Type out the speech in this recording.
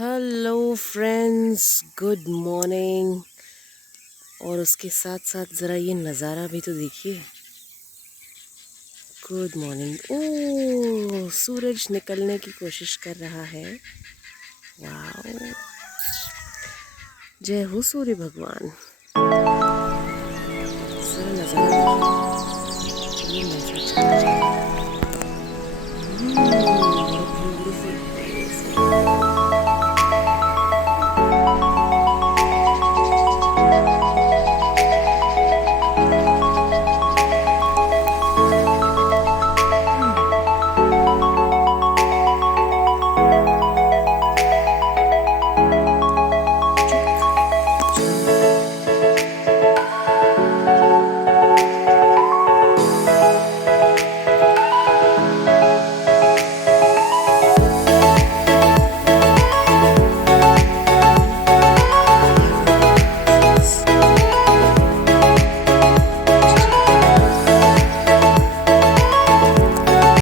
Hello friends, good morning. और उसके साथ साथ ज़रा ये नज़ारा भी तो देखिए। Good morning. ओह, सूरज निकलने की कोशिश कर रहा है। वाओ, जय हो सूर्य भगवान। ज़रा नज़ारा देखिए। चलिए मेरे साथ चलना चाहिए। Beautiful place.